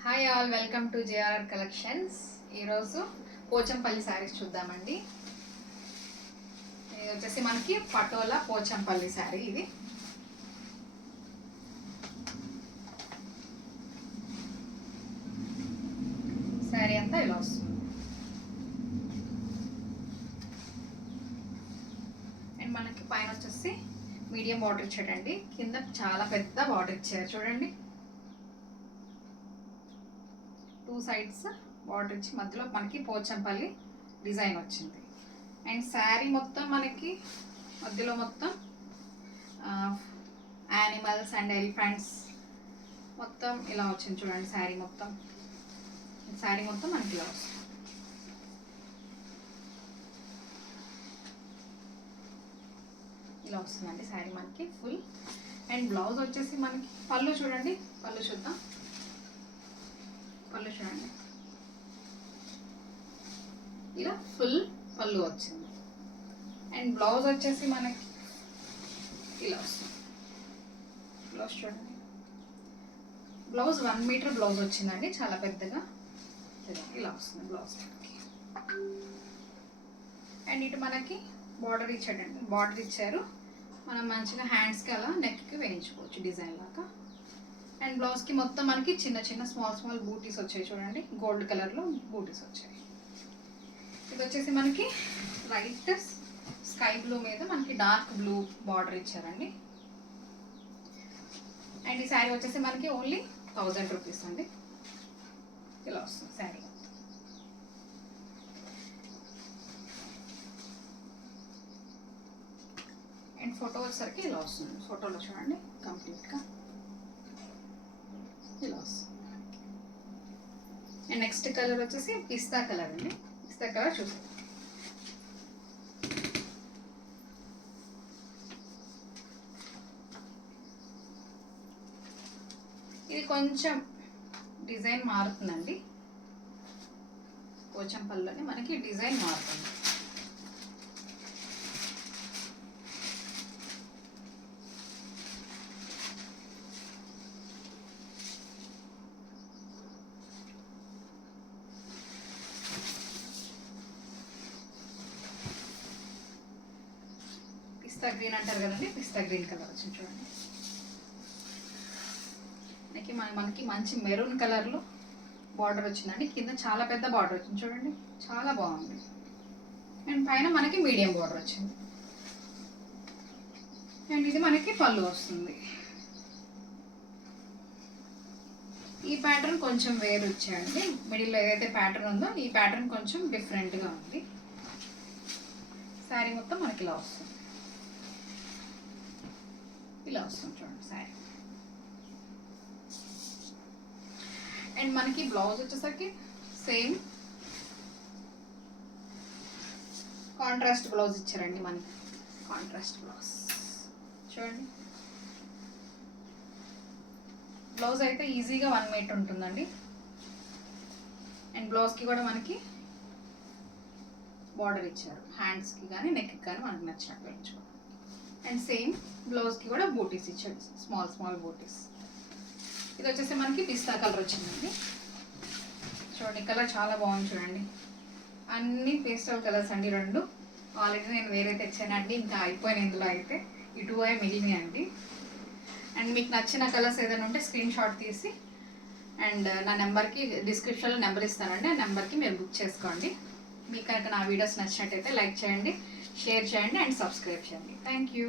Hi all, welcome to JRR collections. ఈరోజు పోచంపల్లి శారీస్ చూద్దామండి. ఇది వచ్చేసి మనకి పటోలా పోచంపల్లి శారీ. ఇది శారీ అంతా ఇలా వస్తుంది. అండ్ మనకి పైన వచ్చేసి మీడియం బార్డర్ ఇచ్చాడండి, కింద చాలా పెద్ద బార్డర్ ఇచ్చారు చూడండి. టూ సైడ్స్ బార్డర్ ఇచ్చి మధ్యలో మనకి పోచంపల్లి డిజైన్ వచ్చింది. అండ్ శారీ మొత్తం మనకి మధ్యలో మొత్తం యానిమల్స్ అండ్ ఎలిఫెంట్స్ మొత్తం ఇలా వచ్చింది చూడండి. శారీ మొత్తం మనకి ఇలా వస్తుంది. ఇలా వస్తుందండి శారీ మనకి ఫుల్. అండ్ బ్లౌజ్ వచ్చేసి మనకి పళ్ళు చూడండి. పళ్ళు చూద్దాం. పళ్ళు చూడండి, ఇలా ఫుల్ పళ్ళు వచ్చింది. అండ్ బ్లౌజ్ వచ్చేసి మనకి ఇలా వస్తుంది. బ్లౌజ్ చూడండి, బ్లౌజ్ 1 మీటర్ బ్లౌజ్ వచ్చిందండి, చాలా పెద్దగా ఇలా వస్తుంది బ్లౌజ్. అండ్ ఇటు మనకి బార్డర్ ఇచ్చాడండి, బార్డర్ ఇచ్చారు. మనం మంచిగా హ్యాండ్స్కి అలా నెక్కి వేయించుకోవచ్చు డిజైన్ లాగా. అండ్ బ్లౌజ్కి మొత్తం మనకి చిన్న చిన్న స్మాల్ బూటీస్ వచ్చాయి చూడండి, గోల్డ్ కలర్లో బూటీస్ వచ్చాయి. ఇది వచ్చేసి మనకి లైట్ స్కై బ్లూ మీద మనకి డార్క్ బ్లూ బార్డర్ ఇచ్చారండి. అండ్ ఈ శారీ వచ్చేసి మనకి ఓన్లీ 1000 రూపీస్ అండి. ఇలా వస్తుంది శారీ. అండ్ ఫోటో వచ్చేసరికి ఇలా వస్తుంది. ఫోటోలో చూడండి కంప్లీట్గా ఇలా వస్తుంది. అండ్ నెక్స్ట్ కలర్ వచ్చేసి పిస్తా కలర్ అండి. పిస్తా కలర్ చూస్తాం. ఇది కొంచెం డిజైన్ మారుతుందండి. పోచంపల్లిలోనే మనకి డిజైన్ మారుతుంది. పిస్తా గ్రీన్ అంటారు కదండి, పిస్తా గ్రీన్ కలర్ వచ్చింది చూడండి. మనకి మంచి మెరూన్ కలర్లో బార్డర్ వచ్చిందండి. కింద చాలా పెద్ద బార్డర్ వచ్చింది చూడండి, చాలా బాగుంది. అండ్ పైన మనకి మీడియం బార్డర్ వచ్చింది. అండ్ ఇది మనకి పళ్ళు వస్తుంది. ఈ ప్యాటర్న్ కొంచెం వేరు వచ్చాయండి. మిడిల్లో ఏదైతే ప్యాటర్న్ ఉందో ఈ ప్యాటర్న్ కొంచెం డిఫరెంట్గా ఉంది. శారీ మొత్తం మనకి ఇలా వస్తుంది. ఇలా వస్తుంది చూడండి శారీ. అండ్ మనకి బ్లౌజ్ వచ్చేసరికి సేమ్ కాంట్రాస్ట్ బ్లౌజ్ ఇచ్చారండి. మనకి కాంట్రాస్ట్ బ్లౌజ్ చూడండి. బ్లౌజ్ అయితే ఈజీగా 1 మీటర్ ఉంటుందండి. అండ్ బ్లౌజ్కి కూడా మనకి బార్డర్ ఇచ్చారు. హ్యాండ్స్కి కానీ నెక్కి కానీ మనకి నచ్చినట్టు వేయించుకోవాలి. అండ్ సేమ్ బ్లౌజ్కి కూడా బూటీస్ ఇచ్చాడు, స్మాల్ బూటీస్. ఇది వచ్చేసి మనకి పిస్తా కలర్ వచ్చిందండి. చూడండి కలర్ చాలా బాగుంది చూడండి. అన్ని పేస్టల్ కలర్స్ అండి, 2. ఆల్రెడీ నేను వేరే తెచ్చానండి, ఇంకా అయిపోయిన ఇందులో అయితే ఈ 2 మిగిలినాయి అండి. అండ్ మీకు నచ్చిన కలర్స్ ఏదైనా ఉంటే స్క్రీన్ షాట్ తీసి అండ్ నా నెంబర్కి డిస్క్రిప్షన్లో నెంబర్ ఇస్తానండి, ఆ నెంబర్కి మీరు బుక్ చేసుకోండి. మీకు కనుక నా వీడియోస్ నచ్చినట్టయితే లైక్ చేయండి, షేర్ చేయండి అండ్ సబ్స్క్రైబ్ చేయండి. Thank you.